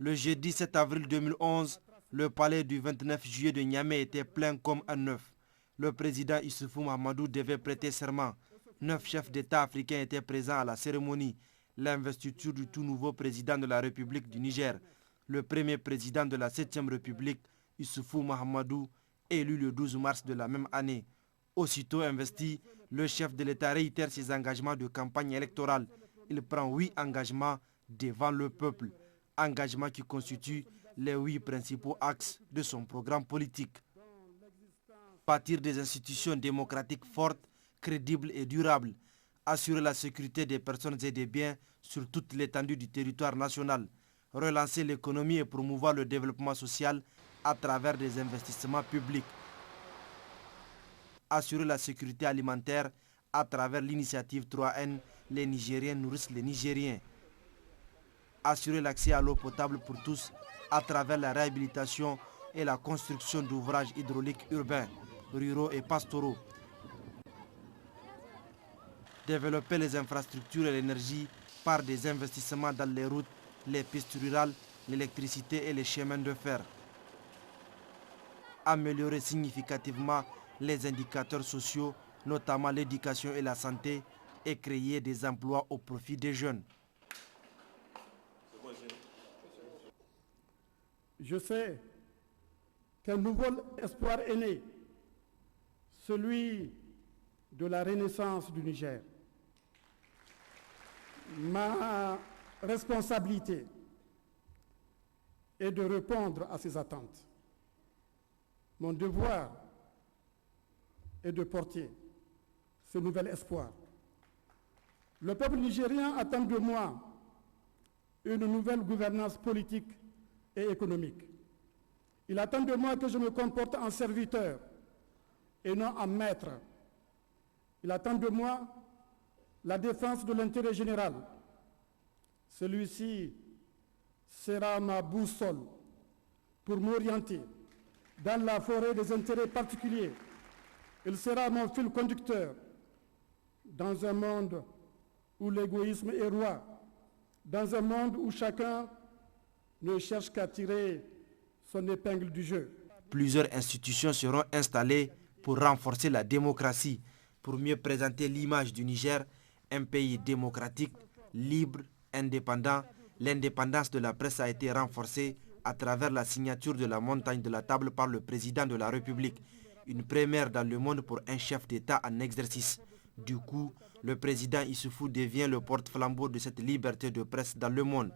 Le jeudi 7 avril 2011, le palais du 29 juillet de Niamey était plein comme un œuf. Le président Issoufou Mahamadou devait prêter serment. 9 chefs d'État africains étaient présents à la cérémonie. L'investiture du tout nouveau président de la République du Niger, le premier président de la 7e République, Issoufou Mahamadou, élu le 12 mars de la même année. Aussitôt investi, le chef de l'État réitère ses engagements de campagne électorale. Il prend 8 engagements devant le peuple, engagements qui constituent les 8 principaux axes de son programme politique. Bâtir des institutions démocratiques fortes, crédibles et durables, assurer la sécurité des personnes et des biens sur toute l'étendue du territoire national, relancer l'économie et promouvoir le développement social à travers des investissements publics, assurer la sécurité alimentaire à travers l'initiative 3N, les Nigériens nourrissent les Nigériens, assurer l'accès à l'eau potable pour tous à travers la réhabilitation et la construction d'ouvrages hydrauliques urbains, ruraux et pastoraux, développer les infrastructures et l'énergie par des investissements dans les routes, les pistes rurales, l'électricité et les chemins de fer, améliorer significativement les indicateurs sociaux, notamment l'éducation et la santé, et créer des emplois au profit des jeunes. Je sais qu'un nouvel espoir est né, celui de la renaissance du Niger. Ma responsabilité est de répondre à ces attentes. Mon devoir est de porter ce nouvel espoir. Le peuple nigérien attend de moi une nouvelle gouvernance politique et économique. Il attend de moi que je me comporte en serviteur et non en maître. Il attend de moi la défense de l'intérêt général. Celui-ci sera ma boussole pour m'orienter dans la forêt des intérêts particuliers. Il sera mon fil conducteur dans un monde où l'égoïsme est roi, dans un monde où chacun ne cherche qu'à tirer son épingle du jeu. Plusieurs institutions seront installées pour renforcer la démocratie, pour mieux présenter l'image du Niger, un pays démocratique, libre, indépendant. L'indépendance de la presse a été renforcée à travers la signature de la montagne de la table par le président de la République, une première dans le monde pour un chef d'État en exercice. Du coup, le président Issoufou devient le porte-flambeau de cette liberté de presse dans le monde.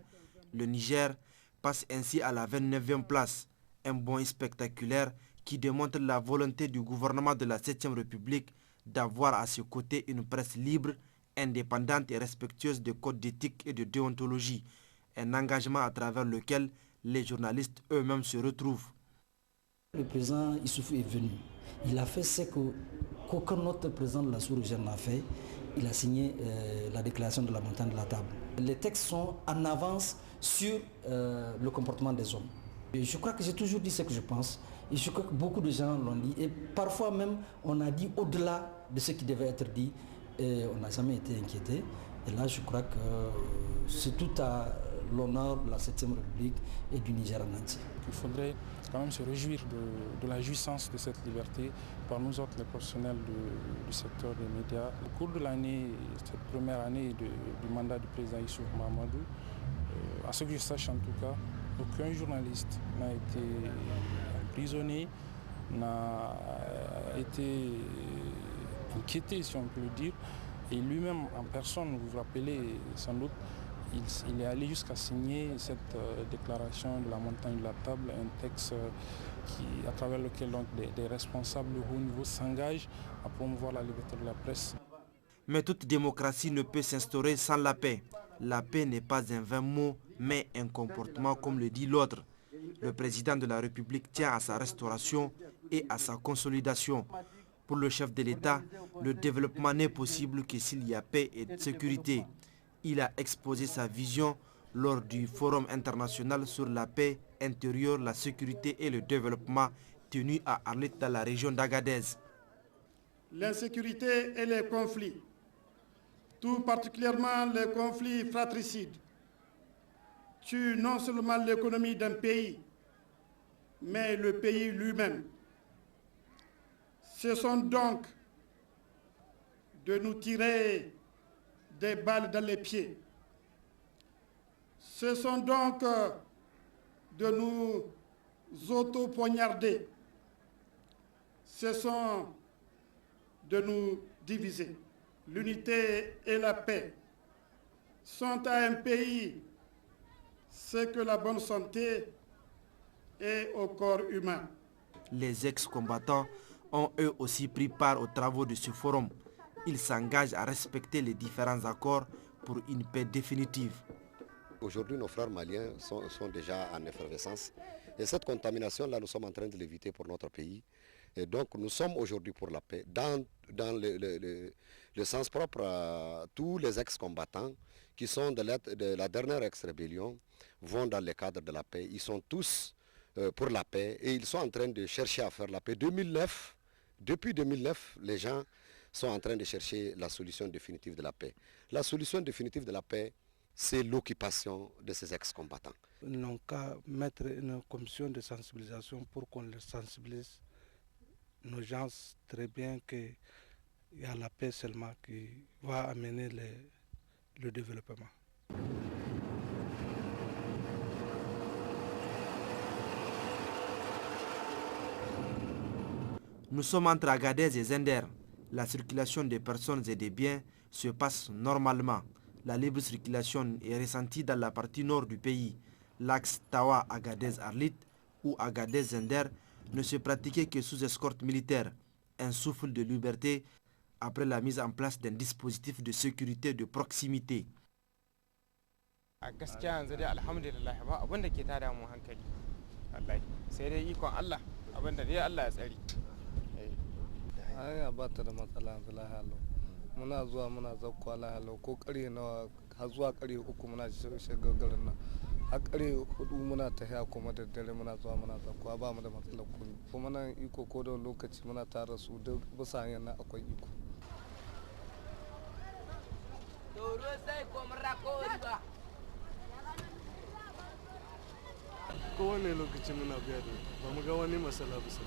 Le Niger passe ainsi à la 29e place, un bond spectaculaire qui démontre la volonté du gouvernement de la 7e République d'avoir à ses côtés une presse libre, indépendante et respectueuse des codes d'éthique et de déontologie, un engagement à travers lequel les journalistes eux-mêmes se retrouvent. Le président Issoufou est venu. Il a fait ce qu'aucun autre président de la sous-région n'a fait. Il a signé la déclaration de la montagne de la table. Les textes sont en avance sur le comportement des hommes. Et je crois que j'ai toujours dit ce que je pense. Et je crois que beaucoup de gens l'ont dit. Et parfois même, on a dit au-delà de ce qui devait être dit. Et on n'a jamais été inquiété. Et là, je crois que c'est tout à l'honneur de la 7e République et du Niger en entier. Il faudrait quand même se réjouir de la jouissance de cette liberté par nous autres, les professionnels du secteur des médias. Au cours de l'année, cette première année du mandat du président Issoufou Mahamadou, à ce que je sache en tout cas, aucun journaliste n'a été emprisonné, n'a été inquiété, si on peut le dire. Et lui-même, en personne, vous vous rappelez sans doute, il est allé jusqu'à signer cette déclaration de la montagne de la table, un texte à travers lequel donc, des responsables de haut niveau s'engagent à promouvoir la liberté de la presse. Mais toute démocratie ne peut s'instaurer sans la paix. La paix n'est pas un vain mot, mais un comportement comme le dit l'autre. Le président de la République tient à sa restauration et à sa consolidation. Pour le chef de l'État, le développement n'est possible que s'il y a paix et sécurité. Il a exposé sa vision lors du Forum international sur la paix intérieure, la sécurité et le développement tenu à Arlit dans la région d'Agadez. L'insécurité et les conflits, tout particulièrement les conflits fratricides, tue non seulement l'économie d'un pays, mais le pays lui-même. Ce sont donc de nous tirer des balles dans les pieds. Ce sont donc de nous auto-poignarder. Ce sont de nous diviser. L'unité et la paix sont à un pays ce que la bonne santé est au corps humain. Les ex-combattants ont eux aussi pris part aux travaux de ce forum. Ils s'engagent à respecter les différents accords pour une paix définitive. Aujourd'hui, nos frères maliens sont déjà en effervescence. Et cette contamination-là, nous sommes en train de l'éviter pour notre pays. Et donc, nous sommes aujourd'hui pour la paix. Dans le sens propre, tous les ex-combattants qui sont de la dernière ex-rébellion vont dans le cadre de la paix. Ils sont tous pour la paix et ils sont en train de chercher à faire la paix. Depuis 2009, les gens sont en train de chercher la solution définitive de la paix. La solution définitive de la paix, c'est l'occupation de ces ex-combattants. Ils n'ont qu'à mettre une commission de sensibilisation pour qu'on les sensibilise. Nos gens très bien qu'il y a la paix seulement qui va amener le développement. Nous sommes entre Agadez et Zender. La circulation des personnes et des biens se passe normalement. La libre circulation est ressentie dans la partie nord du pays. L'axe Tawa-Agadez-Arlit ou Agadez-Zender ne se pratiquait que sous escorte militaire. Un souffle de liberté après la mise en place d'un dispositif de sécurité de proximité. muna zuwa muna zakkuwa lahalau ko ƙarfe nawa har zuwa ƙarfe 3 muna shiga garin nan har ƙarfe 4 muna tafiya kuma da dare muna zuwa muna zakkuwa ba mu da matsalar komi kuma nan iko ko da lokaci muna tare su duk bisa hanyar nan akwai iko kowane lokaci muna biya da ba mu ga wani matsala bisa.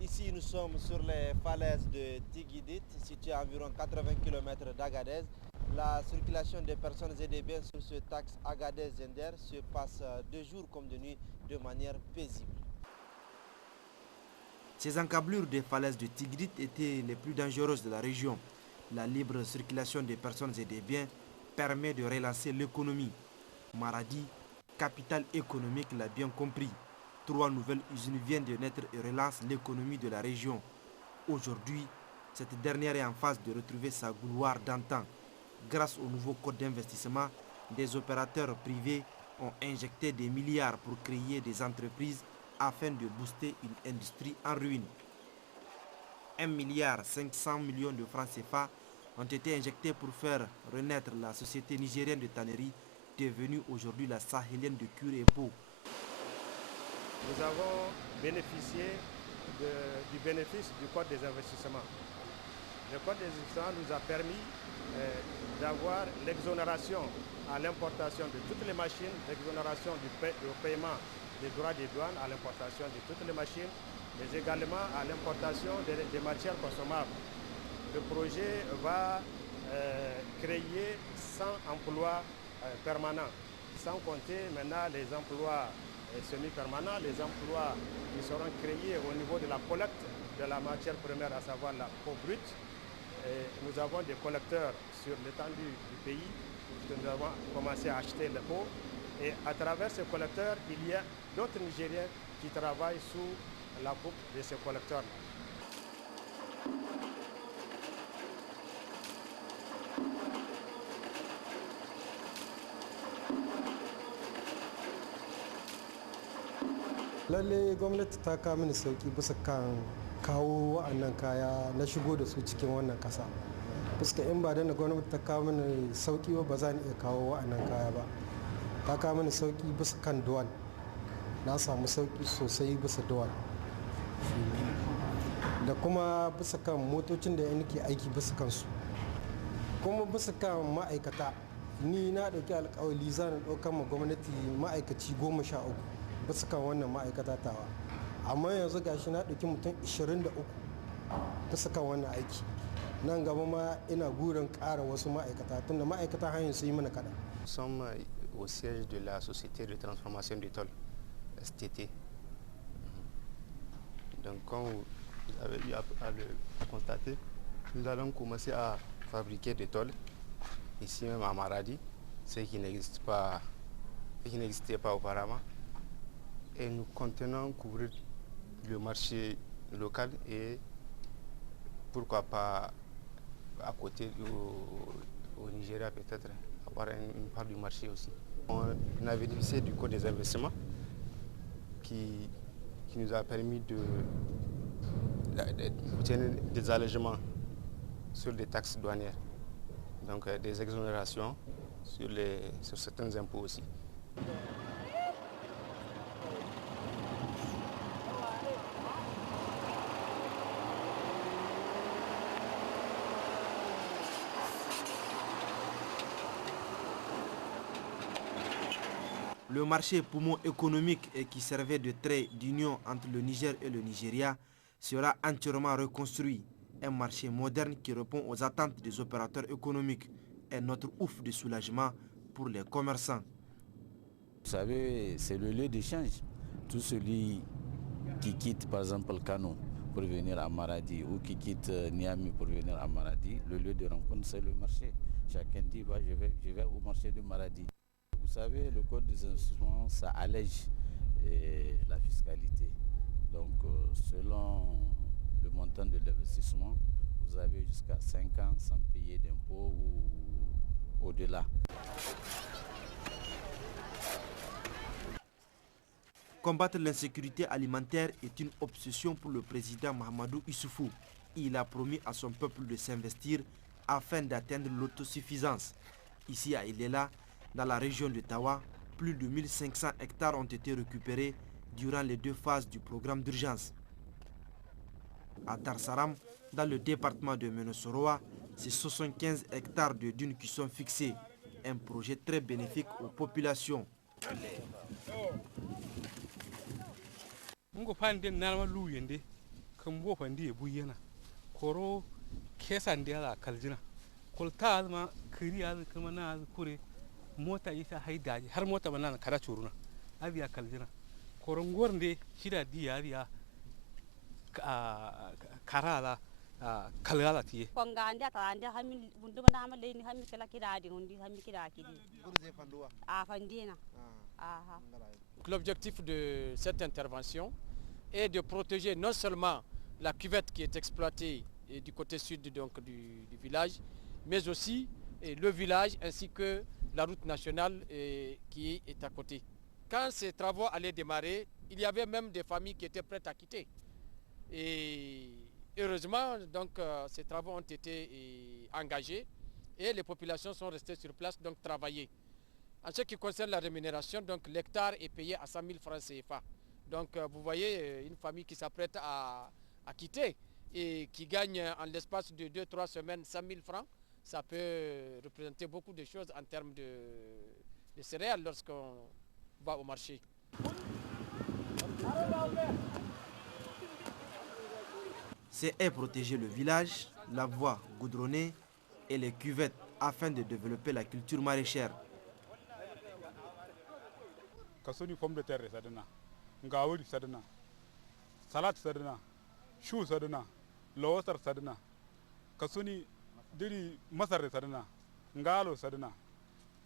Ici, nous sommes sur les falaises de Tigidit, situées à environ 80 km d'Agadez. La circulation des personnes et des biens sur ce axe Agadez-Zender se passe de jour comme de nuit de manière paisible. Ces encablures des falaises de Tigidit étaient les plus dangereuses de la région. La libre circulation des personnes et des biens permet de relancer l'économie. Maradi, capitale économique, l'a bien compris. 3 nouvelles usines viennent de naître et relancent l'économie de la région. Aujourd'hui, cette dernière est en phase de retrouver sa gloire d'antan. Grâce au nouveau code d'investissement, des opérateurs privés ont injecté des milliards pour créer des entreprises afin de booster une industrie en ruine. 1,5 milliard de francs CFA ont été injectés pour faire renaître la société nigérienne de tannerie, devenue aujourd'hui la sahélienne de cuir et peau. Nous avons bénéficié du bénéfice du Code des investissements. Le Code des investissements nous a permis d'avoir l'exonération à l'importation de toutes les machines, l'exonération du paiement des droits des douanes à l'importation de toutes les machines, mais également à l'importation des matières consommables. Le projet va créer 100 emplois permanents, sans compter maintenant les emplois semi-permanents, les emplois qui seront créés au niveau de la collecte de la matière première, à savoir la peau brute. Et nous avons des collecteurs sur l'étendue du pays, nous avons commencé à acheter la peau. Et à travers ces collecteurs, il y a d'autres Nigériens qui travaillent sous la coupe de ces collecteurs. lalle gwamnati ta kawo mini sauki bisa kan kawo wa'annan kaya na shigo da su cikin wannan kasa fuska in ba da na gwamnati ta kawo mini sauki ba za ni iya kawo wa'annan kaya ba ta kawo mini sauki bisa kan duwan na samu sauki sosai bisa duwan da kuma bisa kan motocin da nake aiki bisa kansu, kuma bisa kan ma'aikata ni na ɗauki alkawali zan ɗaukar ma gwamnati ma'aikaci 13 bisa kan wannan ma'aikata tawa, amma yanzu gashi na ɗauki mutum 23 bisa kan wannan aiki. Nan gaba ma ina gurin ƙara wasu ma'aikata tunda ma'aikata hanyar su yi mana kaɗan. Nous sommes au siège de la société de transformation du tôle, STT. Donc comme vous avez eu à le constater, nous allons commencer à fabriquer des tôles ici même à Maradi, ce qui n'existait pas auparavant. Et nous continuons à couvrir le marché local et pourquoi pas à côté au Nigeria peut-être, avoir une part du marché aussi. On avait bénéficié du code des investissements qui nous a permis d'obtenir des allègements sur les taxes douanières, donc des exonérations sur certains impôts aussi. Le marché poumon économique et qui servait de trait d'union entre le Niger et le Nigeria sera entièrement reconstruit. Un marché moderne qui répond aux attentes des opérateurs économiques est notre ouf de soulagement pour les commerçants. Vous savez, c'est le lieu d'échange. Tout celui qui quitte par exemple Kano pour venir à Maradi ou qui quitte Niamey pour venir à Maradi, le lieu de rencontre c'est le marché. Chacun dit bah, je vais au marché de Maradi. Vous savez, le code des investissements, ça allège la fiscalité. Donc, selon le montant de l'investissement, vous avez jusqu'à 5 ans sans payer d'impôts ou au-delà. Combattre l'insécurité alimentaire est une obsession pour le président Mahamadou Issoufou. Il a promis à son peuple de s'investir afin d'atteindre l'autosuffisance. Ici à Ilela, dans la région de Tawa, plus de 1500 hectares ont été récupérés durant les 2 phases du programme d'urgence. À Tarsaram, dans le département de Menosoroa, c'est 75 hectares de dunes qui sont fixés. Un projet très bénéfique aux populations. mota ita haidaji har mota banana kada churuna abiya kaljina korongor nde shida diya karala kalala tiye konga ande ande hamil bundu bana ma leni hamil kala kidadi hundi hamil kidaki gurze fanduwa fandina aha. L'objectif de cette intervention est de protéger non seulement la cuvette qui est exploitée du côté sud donc du village, mais aussi le village ainsi que la route nationale qui est à côté. Quand ces travaux allaient démarrer, il y avait même des familles qui étaient prêtes à quitter. Et heureusement, donc, ces travaux ont été engagés et les populations sont restées sur place, donc travailler. En ce qui concerne la rémunération, donc l'hectare est payé à 100 000 francs CFA. Donc vous voyez une famille qui s'apprête à quitter et qui gagne en l'espace de 2-3 semaines 100 000 francs. Ça peut représenter beaucoup de choses en termes de céréales lorsqu'on va au marché. C'est protéger le village, la voie goudronnée et les cuvettes afin de développer la culture maraîchère. Kasoni pomme de terre sadana, ngawuri sadana, salade sadana, chou sadana, lawasar sadana, kasoni diri masar sadana, ngalo sadana,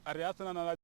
ariasana na